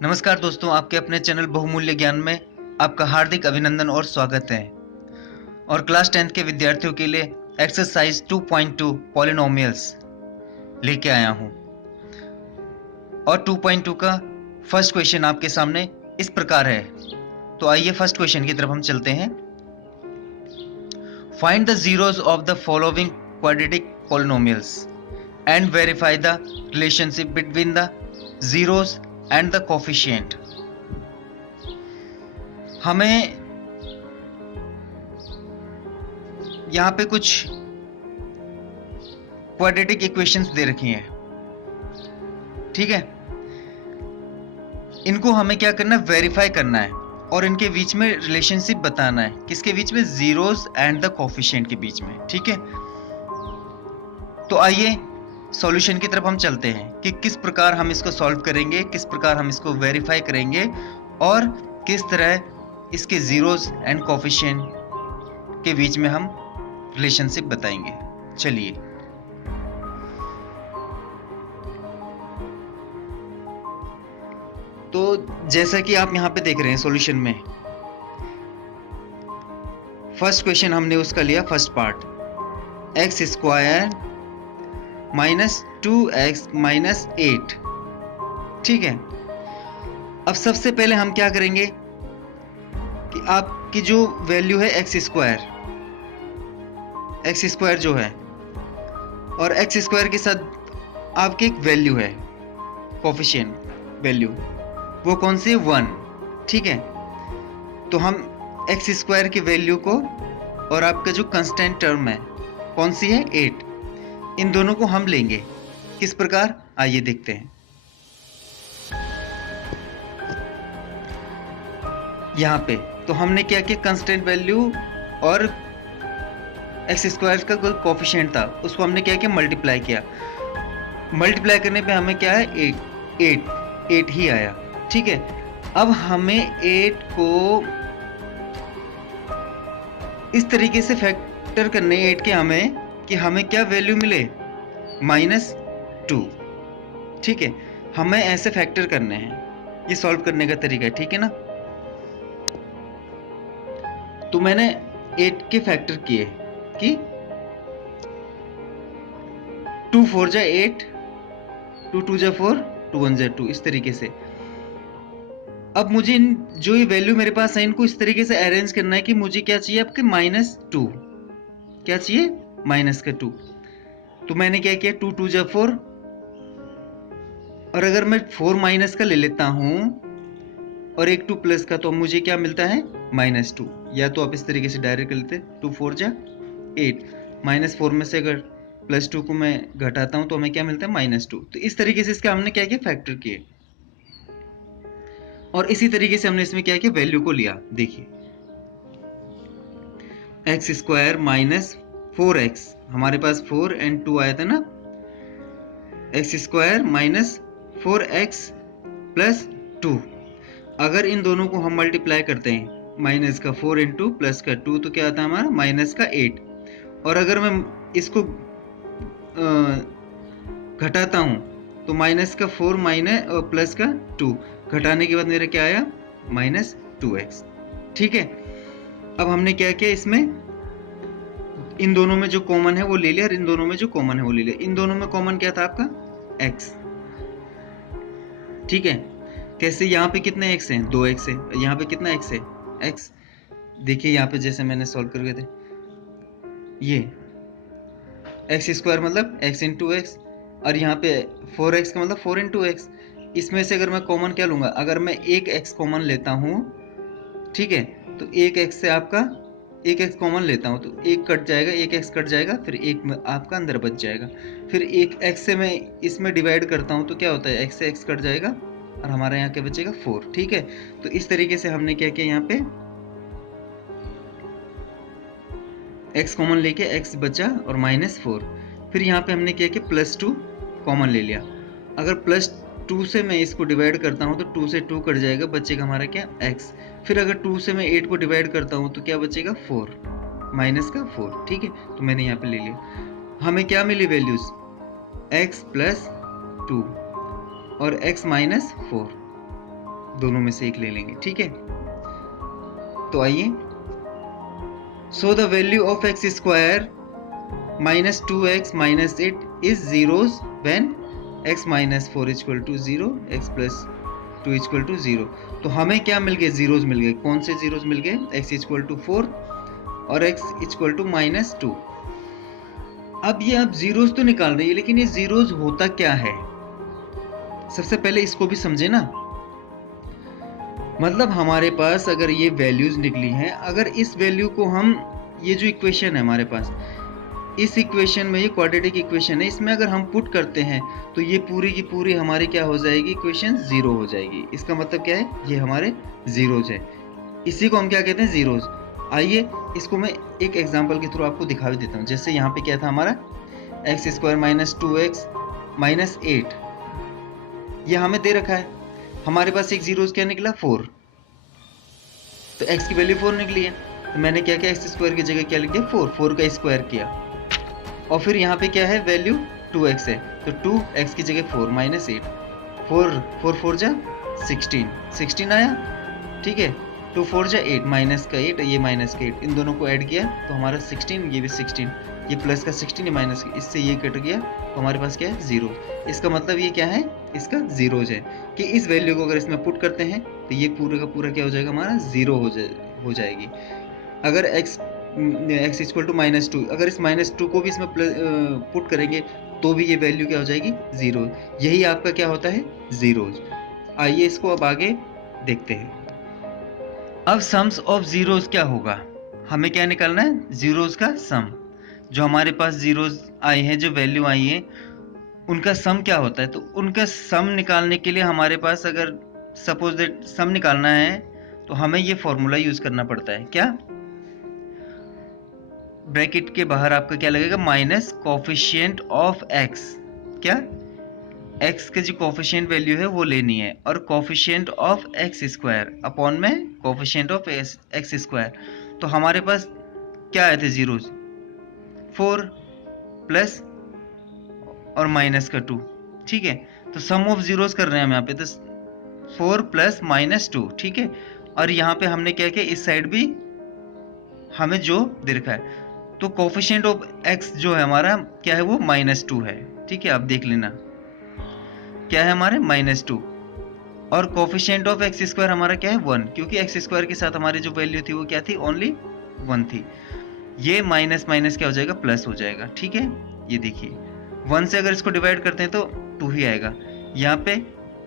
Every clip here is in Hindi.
नमस्कार दोस्तों, आपके अपने चैनल बहुमूल्य ज्ञान में आपका हार्दिक अभिनंदन और स्वागत है। और क्लास 10th के विद्यार्थियों के लिए एक्सरसाइज 2.2 पॉलिनोमियल्स लेके आया हूं। और 2.2 का फर्स्ट क्वेश्चन आपके सामने इस प्रकार है। तो आइए फर्स्ट क्वेश्चन की तरफ हम चलते हैं। Find the zeros of the following quadratic polynomials and verify the relationship between the zeros and the coefficient. हमें यहां पे कुछ क्वाड्रेटिक इक्वेशंस दे रखी हैं, ठीक है। इनको हमें क्या करना है, वेरीफाई करना है और इनके बीच में रिलेशनशिप बताना है। किसके बीच में? जीरोस एंड द कोफिशिएंट के बीच में, ठीक है। तो आइए सॉल्यूशन की तरफ हम चलते हैं कि किस प्रकार हम इसको सॉल्व करेंगे, किस प्रकार हम इसको वेरीफाई करेंगे और किस तरह इसके जीरोस एंड कोफिशिएंट के बीच में हम रिलेशनशिप बताएंगे। चलिए, तो जैसा कि आप यहां पे देख रहे हैं सॉल्यूशन में, फर्स्ट क्वेश्चन हमने उसका लिया first part, x square minus 2x minus 8, ठीक है। अब सबसे पहले हम क्या करेंगे कि आपकी जो वैल्यू है एक्स स्क्वायर जो है, और एक्स स्क्वायर के साथ आपकी एक वैल्यू है कोफिशिएंट वैल्यू, वो कौन सी है? 1, ठीक है। तो हम एक्स स्क्वायर की वैल्यू को और आपका जो कांस्टेंट टर्म है कौन सी है? 8, इन दोनों को हम लेंगे। किस प्रकार, आइए देखते हैं। यहां पे तो हमने क्या किया, कांस्टेंट वैल्यू और एक्स स्क्वायर का कोई कोफिशिएंट था उसको हमने क्या किया, मल्टीप्लाई किया। मल्टीप्लाई करने पे हमें क्या है? 8 ही आया, ठीक है। अब हमें 8 को इस तरीके से फैक्टर करने 8 के हमें कि हमें क्या वैल्यू मिले? -2, ठीक है। हमें ऐसे फैक्टर करने हैं, ये सॉल्व करने का तरीका है, ठीक है ना। तो मैंने 8 के फैक्टर किए कि 2 4 जा 8, 2 2 जा 4, 2 1 जा 2, इस तरीके से। अब मुझे इन जो ये वैल्यू मेरे पास है इनको इस तरीके से अरेंज करना है कि मुझे क्या चाहिए, आपके -2, क्या चाहिए? -2। तो मैंने क्या किया, 2 2 जा 4, और अगर मैं 4 माइनस का ले लेता हूं और एक 2 प्लस का, तो मुझे क्या मिलता है? -2। या तो आप इस तरीके से डायरेक्ट कर लेते, 2 4 जा 8, -4 में से अगर +2 को मैं घटाता हूं तो हमें क्या मिलता है? -2। तो इस तरीके से इसका हमने क्या किया, फैक्टर किए, और इसी तरीके से हमने इसमें क्या किया, वैल्यू को लिया। देखिए, एक्स स्क्वायर माइनस 4x, हमारे पास 4 और 2 आया था ना, x square minus 4x plus 2। अगर इन दोनों को हम मल्टीप्लाई करते हैं, माइनस का 4 इंटू प्लस का 2, तो क्या आता है हमारा? माइनस का 8। और अगर मैं इसको घटाता हूं तो माइनस का 4 माइनस प्लस का 2, घटाने के बाद मेरा क्या आया? -2x, ठीक है। अब हमने क्या किया, इसमें इन दोनों में जो कॉमन है वो ले लिया, और इन दोनों में जो कॉमन है वो ले लिया। इन दोनों में कॉमन क्या था आपका? x, ठीक है। कैसे? यहाँ पे कितने x हैं? 2x है। यहाँ पे कितना x है? x। देखिए यहाँ पे जैसे मैंने सॉल्व करके थे, ये एक्स स्क्वायर मतलब x इंटू एक्स, और यहाँ पे 4x का मतलब 4 इंटू एक्स। इसमें से अगर मैं कॉमन क्या लूंगा, अगर मैं एक x कॉमन लेता हूँ, ठीक है, तो एक x से आपका एक x कॉमन लेता हूँ तो एक कट जाएगा, एक x कट जाएगा, फिर एक आपका अंदर बच जाएगा। फिर एक x से मैं इसमें डिवाइड करता हूँ तो क्या होता है, x से x कट जाएगा और हमारा यहाँ क्या बचेगा? 4, ठीक है। तो इस तरीके से हमने क्या किया, यहाँ पे x कॉमन लेके x बचा और -4। फिर यहाँ पे हमने क्या किया, +2 कॉमन ले लिया। अगर +2 से मैं इसको डिवाइड करता हूँ तो 2 से 2 कट जाएगा, बचेगा हमारा क्या? x। फिर अगर 2 से मैं 8 को डिवाइड करता हूँ तो क्या बचेगा? 4, माइनस का 4, ठीक है। तो मैंने यहाँ पे ले लिया। हमें क्या मिली वैल्यूज? x + 2 और x - 4, दोनों में से एक ले लेंगे, ठीक है। तो आइए, so the value of x square minus 2x minus 8 is zeros when x minus 4 equal to 0, x plus 2 equal to 0। तो हमें क्या मिल गए? जीरोज मिल गए। कौन से जीरोज मिल गए? x इक्वल टू 4 और x इक्वल टू माइनस 2। अब ये आप जीरोज तो निकाल रहे हैं, लेकिन ये जीरोज होता क्या है? सबसे पहले इसको भी समझे ना। मतलब हमारे पास अगर ये वैल्यूज निकली हैं, अगर इस वैल्यू को हम, ये जो इक्वेशन है हमारे पास, इस इक्वेशन में, ये क्वाड्रेटिक इक्वेशन है, इसमें अगर हम पुट करते हैं तो ये पूरी की पूरी हमारी क्या हो जाएगी? इक्वेशन जीरो हो जाएगी। इसका मतलब क्या है? ये हमारे जीरोज है। इसी को हम क्या कहते हैं? जीरोज। आइए इसको मैं एक एग्जांपल के थ्रू आपको दिखा भी देता हूँ। जैसे यहाँ पे क्या था हमारा? X square minus 2x minus 8, ये हमें दे रखा है। हमारे पास एक जीरोज क्या निकला? 4। तो x की वैल्यू 4 निकली है, तो मैंने क्या किया? एक्स स्क्वायर की जगह क्या लिख दिया? 4 का स्क्वायर किया। और फिर यहाँ पे क्या है? वैल्यू 2x है, तो 2x की जगह 4 माइनस 8, 4 जा 16 आया, ठीक है। 2 4 जा 8, माइनस का 8, ये माइनस का 8, इन दोनों को ऐड किया तो हमारा 16, ये भी 16, ये प्लस का 16, ये माइनस का, इससे ये कट गया तो हमारे पास क्या है? जीरो। इसका मतलब ये क्या है? इसका जीरोज है कि इस वैल्यू को अगर इसमें पुट करते हैं तो ये पूरा का पूरा क्या हो जाएगा? हमारा जीरो हो जाएगी। अगर x इक्वल टू माइनस 2, अगर इस माइनस 2 को भी इसमें पुट करेंगे तो भी ये वैल्यू क्या हो जाएगी? जीरो। यही आपका क्या होता है? जीरोज। आइए इसको अब आगे देखते हैं। अब सम्स ऑफ जीरोज क्या होगा? हमें क्या निकालना है? जीरोज का सम। जो हमारे पास जीरोज आए हैं, जो वैल्यू आई है, उनका सम क्या होता है? तो उनका सम निकालने के लिए हमारे पास, अगर सपोज दैट सम निकालना है, तो हमें ये फॉर्मूला यूज करना पड़ता है। क्या? ब्रैकेट के बाहर आपका क्या लगेगा? Minus coefficient of x। क्या? x के जो कोफिशिएंट वैल्यू है वो लेनी है, और coefficient of x square upon में कोफिशिएंट ऑफ x स्क्वायर। तो हमारे पास क्या आए थे? जीरोज, 4 प्लस और माइनस का 2, ठीक है। तो सम ऑफ जीरोज कर रहे हैं हम यहाँ पे, तो 4 प्लस माइनस 2, ठीक है। और यहाँ पे हमने क्या किया? इस साइड भी हमें जो दे रखा है, तो कोफिशिएंट ऑफ x जो है हमारा क्या है? वो माइनस 2 है, ठीक है। आप देख लेना क्या है हमारे? माइनस 2। और कोफिशिएंट ऑफ x स्क्वायर हमारा क्या है? 1, क्योंकि x स्क्वायर के साथ हमारी जो वैल्यू थी वो क्या थी? ओनली 1 थी। ये माइनस माइनस क्या हो जाएगा? प्लस हो जाएगा, ठीक है। ये देखिए, 1 से अगर इसको डिवाइड करते हैं तो 2 ही आएगा। यहाँ पे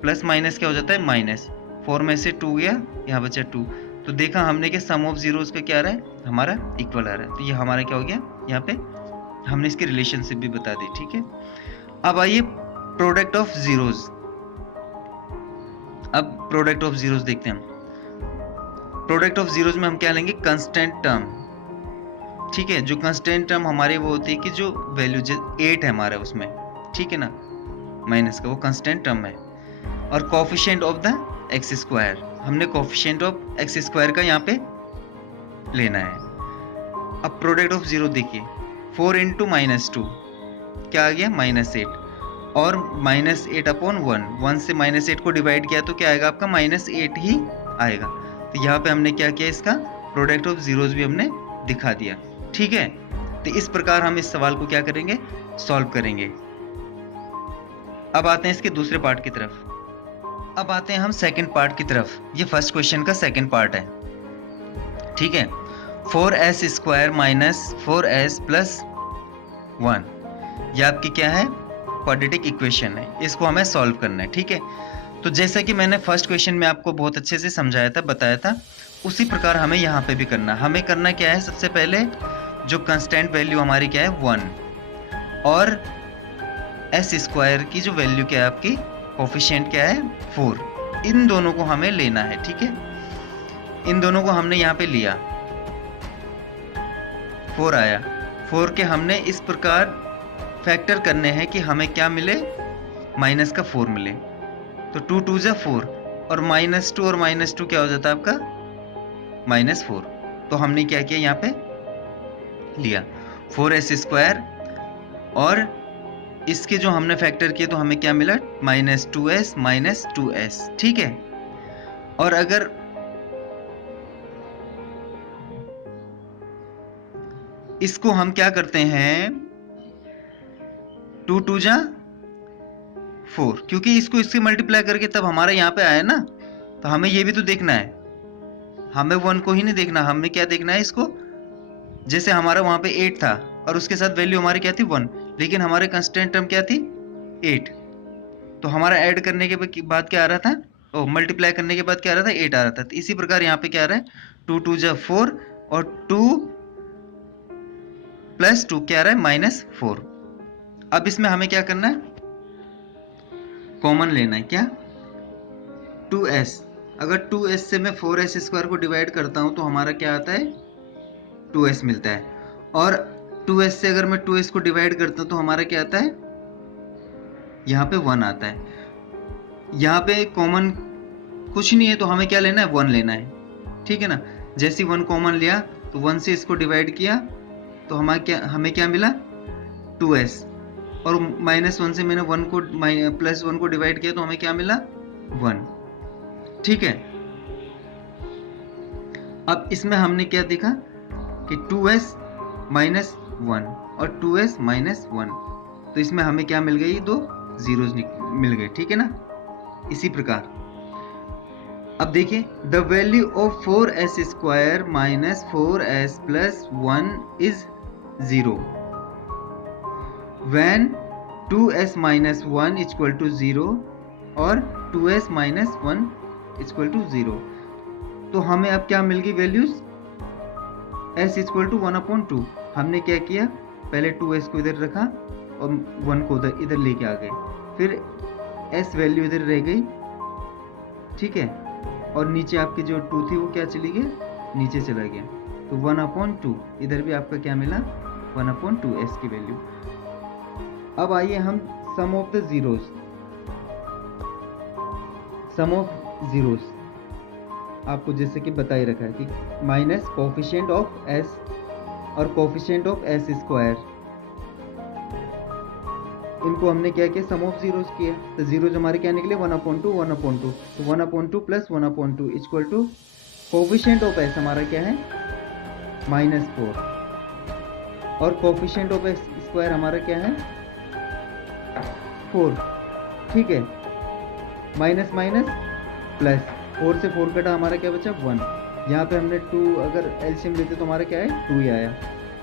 प्लस माइनस क्या हो जाता है? माइनस। 4 में से 2 गया, यहाँ बचा 2। तो देखा हमने कि सम ऑफ जीरोज का क्या आ रहा है? हमारा इक्वल आ रहा है। तो ये हमारा क्या हो गया? यहाँ पे हमने इसकी रिलेशनशिप भी बता दी, ठीक है। अब आइए प्रोडक्ट ऑफ जीरोज। अब प्रोडक्ट ऑफ जीरोज देखते हैं हम। प्रोडक्ट ऑफ जीरोज में हम क्या लेंगे? कंस्टेंट टर्म, ठीक है। जो कंस्टेंट टर्म हमारे वो होती है कि जो वैल्यू 8 है हमारा उसमें, ठीक है ना, माइनस का, वो कंस्टेंट टर्म है। और coefficient of the x square, हमने कोफिशिएंट ऑफ एक्स स्क्वायर का यहाँ पे लेना है। अब प्रोडक्ट ऑफ जीरो देखिए, 4 इंटू माइनस 2 क्या आ गया? माइनस 8, और माइनस 8 अपॉन 1 से माइनस 8 को डिवाइड किया तो क्या आएगा आपका? माइनस 8 ही आएगा। तो यहाँ पे हमने क्या किया? इसका प्रोडक्ट ऑफ जीरोज भी हमने दिखा दिया, ठीक है। तो इस प्रकार हम इस सवाल को क्या करेंगे? सॉल्व करेंगे। अब आते हैं इसके दूसरे पार्ट की तरफ। अब आते हैं हम सेकंड पार्ट की तरफ। ये फर्स्ट क्वेश्चन का सेकंड पार्ट है, ठीक है। 4s square minus 4s plus 1, यह आपकी क्या है? क्वाड्रेटिक इक्वेशन है। इसको हमें सॉल्व करना है, ठीक है। तो जैसा कि मैंने फर्स्ट क्वेश्चन में आपको बहुत अच्छे से समझाया था, बताया था, उसी प्रकार हमें यहाँ पे भी करना। हमें करना क्या है? सबसे पहले जो कंस्टेंट वैल्यू हमारी क्या है? 1, और एस स्क्वायर की जो वैल्यू क्या है आपकी? कोफिशिएंट क्या है? 4। इन दोनों को हमें लेना है, ठीक है। इन दोनों को हमने यहाँ पे लिया, 4 आया। 4 के हमने इस प्रकार फैक्टर करने हैं कि हमें क्या मिले? माइनस का 4 मिले। तो 2 2 जा 4, और माइनस 2 और माइनस 2 क्या हो जाता है आपका? माइनस 4। तो हमने क्या किया? यहाँ पे लिया 4s स्क्वायर, और इसके जो हमने फैक्टर किए तो हमें क्या मिला? माइनस 2s माइनस 2s, ठीक है। और अगर इसको हम क्या करते हैं, 2 2 जा 4, क्योंकि इसको इससे मल्टीप्लाई करके तब हमारे यहाँ पे आया ना, तो हमें ये भी तो देखना है, हमें 1 को ही नहीं देखना, हमें क्या देखना है इसको। जैसे हमारा वहां पे 8 था और उसके साथ वैल्यू हमारी क्या थी 1, लेकिन हमारे कंस्टेंट टर्म क्या थी 8, तो हमारा ऐड करने के बाद क्या आ रहा था, ओ मल्टीप्लाई करने के बाद क्या आ रहा था 8 आ रहा था। तो इसी प्रकार यहाँ पे क्या आ रहा है 2 2 जा 4 और 2 प्लस 2 क्या आ रहा है -4। अब इसमें हमें क्या करना है, कॉमन लेना है, क्या 2s। अगर 2s से मैं 4s स्क्वायर को डिवाइड करता हूं तो हमारा क्या आता है 2s मिलता है, और 2s से अगर मैं 2s को डिवाइड करता हूं तो हमारा क्या आता है, यहाँ पे 1 आता है। यहाँ पे कॉमन कुछ नहीं है तो हमें क्या लेना है 1 लेना है, ठीक है ना। जैसे 1 कॉमन लिया तो 1 से इसको डिवाइड किया तो हमें क्या मिला 2s, और -1 से मैंने 1 को +1 को डिवाइड किया तो हमें क्या मिला 1, ठीक है। अब इसमें हमने क्या देखा कि 2s -1 और 2s -1, तो इसमें हमें क्या मिल गई, 2 जीरोस मिल गए, ठीक है ना। इसी प्रकार अब देखिए, the value of 4s square -4s + 1 is 0 when 2s - 1 = 0 और 2s - 1 = 0। तो हमें अब क्या मिल गई वैल्यूज, s = 1/2। हमने क्या किया, पहले 2s को इधर रखा और 1 को इधर लेके आ गए, फिर s वैल्यू इधर रह गई, ठीक है, और नीचे आपकी जो 2 थी वो क्या चली गई, नीचे चला गया, तो 1/2 इधर भी आपका क्या मिला 1/2 s की वैल्यू। अब आइए हम सम ऑफ जीरोस आपको जैसे कि बता ही रखा है कि माइनस कोफिशिएंट ऑफ s और कोफिशिएंट ऑफ s स्क्वायर, इनको हमने क्या किया, सम ऑफ जीरोस किया। तो जीरोस हमारे क्या निकले 1/2 तो 1/2 + 1/2 = कोफिशिएंट ऑफ s हमारा क्या है -4, और कोफिशिएंट ऑफ s स्क्वायर हमारा क्या है 4, ठीक है। माइनस प्लस, 4 से 4 कटा हमारा क्या बचा 1। यहाँ पे हमने 2 अगर एलसीएम लेते तो हमारा क्या है 2 ही आया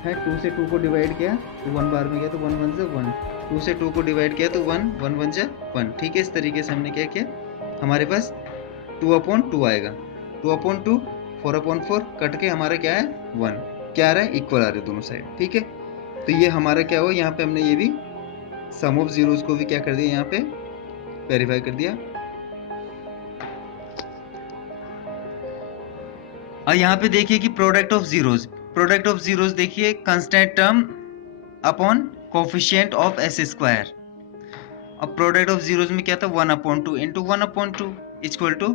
है। 2 से 2 को डिवाइड किया तो 1 बार में गया तो 1 1 से 1, 2 से 2 को डिवाइड किया तो 1 1 1 से 1, ठीक है। इस तरीके से हमने क्या किया, हमारे पास 2/2 आएगा, 2/2 4/4 कट के हमारा क्या है 1, क्या आ रहा है इक्वल आ रहे दोनों साइड, ठीक है। तो ये हमारा क्या हुआ, यहाँ पे हमने ये भी सम ऑफ जीरोस को भी क्या कर दिया, यहाँ पे वेरीफाई कर दिया। और यहाँ पे देखिए कि प्रोडक्ट ऑफ जीरोस देखिए constant term upon coefficient of s square. अब प्रोडक्ट ऑफ जीरोस में क्या था 1/2 into 1/2 equal to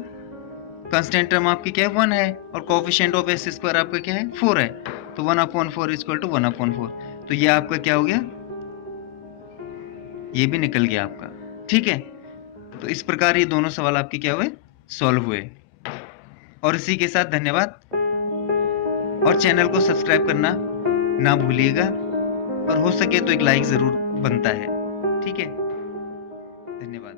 constant term आपकी क्या है 1 है, और कोफिशिएंट ऑफ s स्क्वायर आपका क्या है 4 है, तो 1/4 इक्वल टू 1/4। तो ये आपका क्या हो गया, ये भी निकल गया आपका, ठीक है। तो इस प्रकार ये दोनों सवाल आपके क्या हुए, सॉल्व हुए। और इसी के साथ धन्यवाद, और चैनल को सब्सक्राइब करना ना भूलिएगा, और हो सके तो एक लाइक जरूर बनता है, ठीक है। धन्यवाद।